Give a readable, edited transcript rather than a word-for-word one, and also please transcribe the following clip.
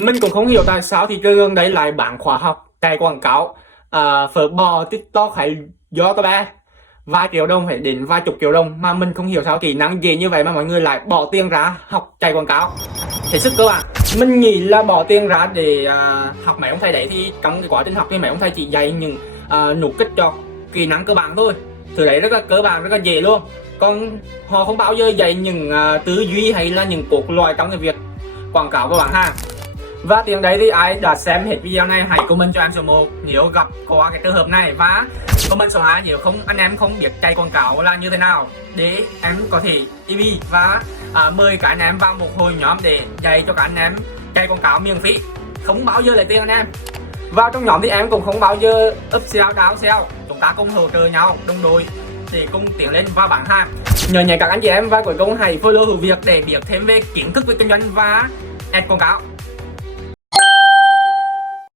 Mình cũng không hiểu tại sao thị trường gần đây lại bán khóa học cài quảng cáo, phở bò TikTok hay do các bé vài triệu đồng phải đến vài chục triệu đồng, mà mình không hiểu sao kỹ năng gì như vậy mà mọi người lại bỏ tiền ra học chạy quảng cáo. Hết sức cơ bản, mình nghĩ là bỏ tiền ra để học mấy ông thầy đấy thì trong cái quá trình học thì mấy ông thầy chỉ dạy những nút kích cho kỹ năng cơ bản thôi, thứ đấy rất là cơ bản, rất là dễ luôn. Còn họ không bao giờ dạy những tư duy hay là những cốt lõi trong cái việc quảng cáo của bạn hàng. Và tiền đấy thì ai đã xem hết video này hãy comment cho em số 1 nếu gặp có cái trường hợp này, và comment số 2 nếu anh em không biết chạy quảng cáo là như thế nào để em có thể TV và mời các anh em vào một hội nhóm để dạy cho các anh em chạy quảng cáo miễn phí, không bao giờ lấy tiền anh em. Vào trong nhóm thì em cũng không bao giờ upsell downsell, chúng ta cùng hỗ trợ nhau đồng đội để cùng tiến lên và bán hàng. Nhờ nhẹ các anh chị em, và cuối cùng hãy follow Hữu Việc để biết thêm về kiến thức về kinh doanh và ad quảng cáo.